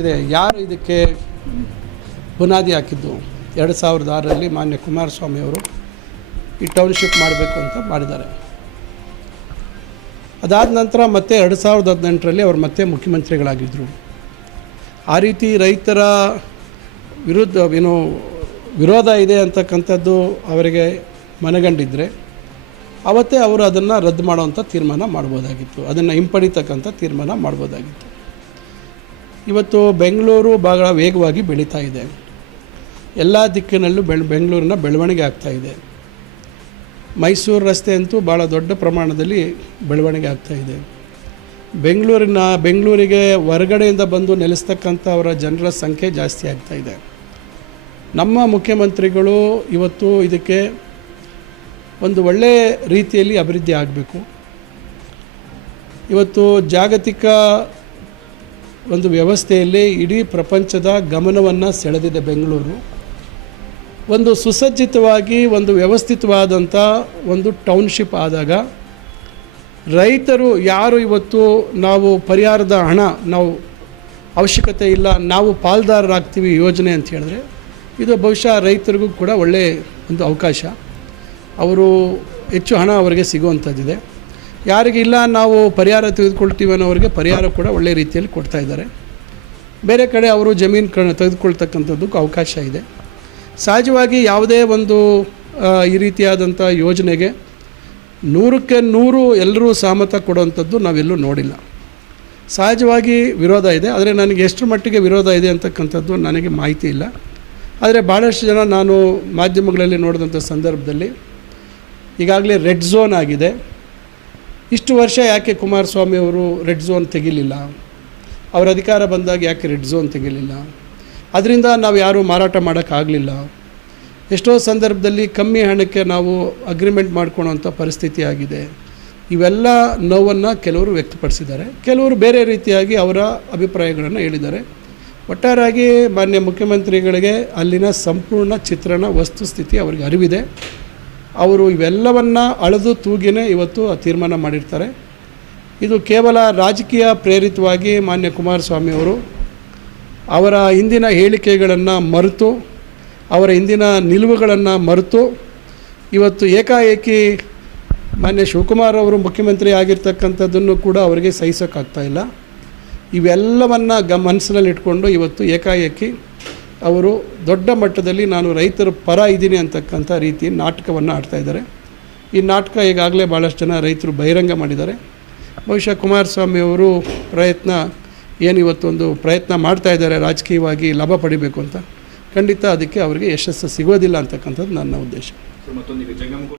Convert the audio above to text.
ಇದೆ. ಯಾರು ಇದಕ್ಕೆ ಬುನಾದಿ ಹಾಕಿದ್ದು 2006ರಲ್ಲಿ ಮಾನ್ಯ ಕುಮಾರಸ್ವಾಮಿ ಅವರು ಈ ಟೌನ್ಶಿಪ್ ಮಾಡಬೇಕು ಅಂತ ಮಾಡಿದ್ದಾರೆ. ಅದಾದ ನಂತರ ಮತ್ತೆ 2018ರಲ್ಲಿ ಅವರು ಮತ್ತೆ ಮುಖ್ಯಮಂತ್ರಿಗಳಾಗಿದ್ದರು. ಆ ರೀತಿ ರೈತರ ವಿರೋಧ ಇದೆ ಅಂತಕ್ಕಂಥದ್ದು ಅವರಿಗೆ ಮನಗಂಡಿದ್ದರೆ ಅವತ್ತೇ ಅವರು ಅದನ್ನು ರದ್ದು ಮಾಡುವಂಥ ತೀರ್ಮಾನ ಮಾಡ್ಬೋದಾಗಿತ್ತು, ಅದನ್ನು ಹಿಂಪಡಿತಕ್ಕಂಥ ತೀರ್ಮಾನ ಮಾಡ್ಬೋದಾಗಿತ್ತು. ಇವತ್ತು ಬೆಂಗಳೂರು ಭಾಳ ವೇಗವಾಗಿ ಬೆಳೀತಾ ಇದೆ. ಎಲ್ಲ ದಿಕ್ಕಿನಲ್ಲೂ ಬೆಂಗಳೂರಿನ ಬೆಳವಣಿಗೆ ಆಗ್ತಾಯಿದೆ. ಮೈಸೂರು ರಸ್ತೆ ಅಂತೂ ಭಾಳ ದೊಡ್ಡ ಪ್ರಮಾಣದಲ್ಲಿ ಬೆಳವಣಿಗೆ ಆಗ್ತಾಯಿದೆ. ಬೆಂಗಳೂರಿಗೆ ಹೊರಗಡೆಯಿಂದ ಬಂದು ನೆಲೆಸ್ತಕ್ಕಂಥವರ ಜನರ ಸಂಖ್ಯೆ ಜಾಸ್ತಿ ಆಗ್ತಾಯಿದೆ. ನಮ್ಮ ಮುಖ್ಯಮಂತ್ರಿಗಳು ಇವತ್ತು ಇದಕ್ಕೆ ಒಂದು ಒಳ್ಳೆಯ ರೀತಿಯಲ್ಲಿ ಅಭಿವೃದ್ಧಿ ಆಗಬೇಕು. ಇವತ್ತು ಜಾಗತಿಕ ಒಂದು ವ್ಯವಸ್ಥೆಯಲ್ಲಿ ಇಡೀ ಪ್ರಪಂಚದ ಗಮನವನ್ನು ಸೆಳೆದಿದೆ ಬೆಂಗಳೂರು. ಒಂದು ಸುಸಜ್ಜಿತವಾಗಿ ಒಂದು ವ್ಯವಸ್ಥಿತವಾದಂಥ ಒಂದು ಟೌನ್ಶಿಪ್ ಆದಾಗ ರೈತರು ಯಾರು ಇವತ್ತು ನಾವು ಪರಿಹಾರದ ಹಣ ನಾವು ಅವಶ್ಯಕತೆ ಇಲ್ಲ, ನಾವು ಪಾಲ್ದಾರರಾಗ್ತೀವಿ ಯೋಜನೆ ಅಂತ ಹೇಳಿದ್ರೆ ಇದು ಬಹುಶಃ ರೈತರಿಗೂ ಕೂಡ ಒಳ್ಳೆಯ ಒಂದು ಅವಕಾಶ. ಅವರು ಹೆಚ್ಚು ಹಣ ಅವರಿಗೆ ಸಿಗುವಂಥದ್ದಿದೆ. ಯಾರಿಗಿಲ್ಲ ನಾವು ಪರಿಹಾರ ತೆಗೆದುಕೊಳ್ತೀವಿ ಅನ್ನೋರಿಗೆ ಪರಿಹಾರ ಕೂಡ ಒಳ್ಳೆಯ ರೀತಿಯಲ್ಲಿ ಕೊಡ್ತಾಯಿದ್ದಾರೆ. ಬೇರೆ ಕಡೆ ಅವರು ಜಮೀನು ತೆಗೆದುಕೊಳ್ತಕ್ಕಂಥದ್ದಕ್ಕೂ ಅವಕಾಶ ಇದೆ. ಸಹಜವಾಗಿ ಯಾವುದೇ ಒಂದು ಈ ರೀತಿಯಾದಂಥ ಯೋಜನೆಗೆ 100ಕ್ಕೆ 100 ಎಲ್ಲರೂ ಸಹಮತ ಕೊಡುವಂಥದ್ದು ನಾವೆಲ್ಲೂ ನೋಡಿಲ್ಲ. ಸಹಜವಾಗಿ ವಿರೋಧ ಇದೆ, ಆದರೆ ನನಗೆ ಎಷ್ಟು ಮಟ್ಟಿಗೆ ವಿರೋಧ ಇದೆ ಅಂತಕ್ಕಂಥದ್ದು ನನಗೆ ಮಾಹಿತಿ ಇಲ್ಲ. ಆದರೆ ಭಾಳಷ್ಟು ಜನ ನಾನು ಮಾಧ್ಯಮಗಳಲ್ಲಿ ನೋಡಿದಂಥ ಸಂದರ್ಭದಲ್ಲಿ ಈಗಾಗಲೇ ರೆಡ್ ಝೋನ್ ಆಗಿದೆ. ಇಷ್ಟು ವರ್ಷ ಯಾಕೆ ಕುಮಾರಸ್ವಾಮಿ ಅವರು ರೆಡ್ ಝೋನ್ ತೆಗಿಲಿಲ್ಲ, ಅವರ ಅಧಿಕಾರ ಬಂದಾಗ ಯಾಕೆ ರೆಡ್ ಝೋನ್ ತೆಗಿಲಿಲ್ಲ, ಅದರಿಂದ ನಾವು ಯಾರೂ ಮಾರಾಟ ಮಾಡೋಕ್ಕಾಗಲಿಲ್ಲ. ಎಷ್ಟೋ ಸಂದರ್ಭದಲ್ಲಿ ಕಮ್ಮಿ ಹಣಕ್ಕೆ ನಾವು ಅಗ್ರಿಮೆಂಟ್ ಮಾಡ್ಕೊಳ್ಳೋಂಥ ಪರಿಸ್ಥಿತಿ ಆಗಿದೆ. ಇವೆಲ್ಲ ನೋವನ್ನು ಕೆಲವರು ವ್ಯಕ್ತಪಡಿಸಿದ್ದಾರೆ, ಕೆಲವರು ಬೇರೆ ರೀತಿಯಾಗಿ ಅವರ ಅಭಿಪ್ರಾಯಗಳನ್ನು ಹೇಳಿದ್ದಾರೆ. ಒಟ್ಟಾರೆಯಾಗಿ ಮಾನ್ಯ ಮುಖ್ಯಮಂತ್ರಿಗಳಿಗೆ ಅಲ್ಲಿನ ಸಂಪೂರ್ಣ ಚಿತ್ರಣ ವಸ್ತುಸ್ಥಿತಿ ಅವರಿಗೆ ಅರಿವಿದೆ. ಅವರು ಇವೆಲ್ಲವನ್ನು ಅಳೆದು ತೂಗಿನೇ ಇವತ್ತು ಆ ತೀರ್ಮಾನ ಮಾಡಿರ್ತಾರೆ. ಇದು ಕೇವಲ ರಾಜಕೀಯ ಪ್ರೇರಿತವಾಗಿ ಮಾನ್ಯ ಕುಮಾರಸ್ವಾಮಿ ಅವರು ಅವರ ಹಿಂದಿನ ಹೇಳಿಕೆಗಳನ್ನು ಮರೆತು, ಅವರ ಹಿಂದಿನ ನಿಲುವುಗಳನ್ನು ಮರೆತು ಇವತ್ತು ಏಕಾಏಕಿ ಮಾನ್ಯ ಶಿವಕುಮಾರ್ ಅವರು ಮುಖ್ಯಮಂತ್ರಿ ಆಗಿರ್ತಕ್ಕಂಥದ್ದನ್ನು ಕೂಡ ಅವರಿಗೆ ಸಹಿಸೋಕ್ಕಾಗ್ತಾಯಿಲ್ಲ. ಇವೆಲ್ಲವನ್ನು ಮನಸ್ಸಿನಲ್ಲಿಟ್ಕೊಂಡು ಇವತ್ತು ಏಕಾಏಕಿ ಅವರು ದೊಡ್ಡ ಮಟ್ಟದಲ್ಲಿ ನಾನು ರೈತರ ಪರ ಇದ್ದೀನಿ ಅಂತಕ್ಕಂಥ ರೀತಿ ನಾಟಕವನ್ನು ಆಡ್ತಾಯಿದ್ದಾರೆ. ಈ ನಾಟಕ ಈಗಾಗಲೇ ಭಾಳಷ್ಟು ಜನ ರೈತರು ಬಹಿರಂಗ ಮಾಡಿದ್ದಾರೆ. ಬಹುಶಃ ಕುಮಾರಸ್ವಾಮಿ ಅವರು ಇವತ್ತೊಂದು ಪ್ರಯತ್ನ ಮಾಡ್ತಾಯಿದ್ದಾರೆ ರಾಜಕೀಯವಾಗಿ ಲಾಭ ಪಡಿಬೇಕು ಅಂತ. ಖಂಡಿತ ಅದಕ್ಕೆ ಅವರಿಗೆ ಯಶಸ್ಸು ಸಿಗೋದಿಲ್ಲ ಅಂತಕ್ಕಂಥದ್ದು ನನ್ನ ಉದ್ದೇಶ.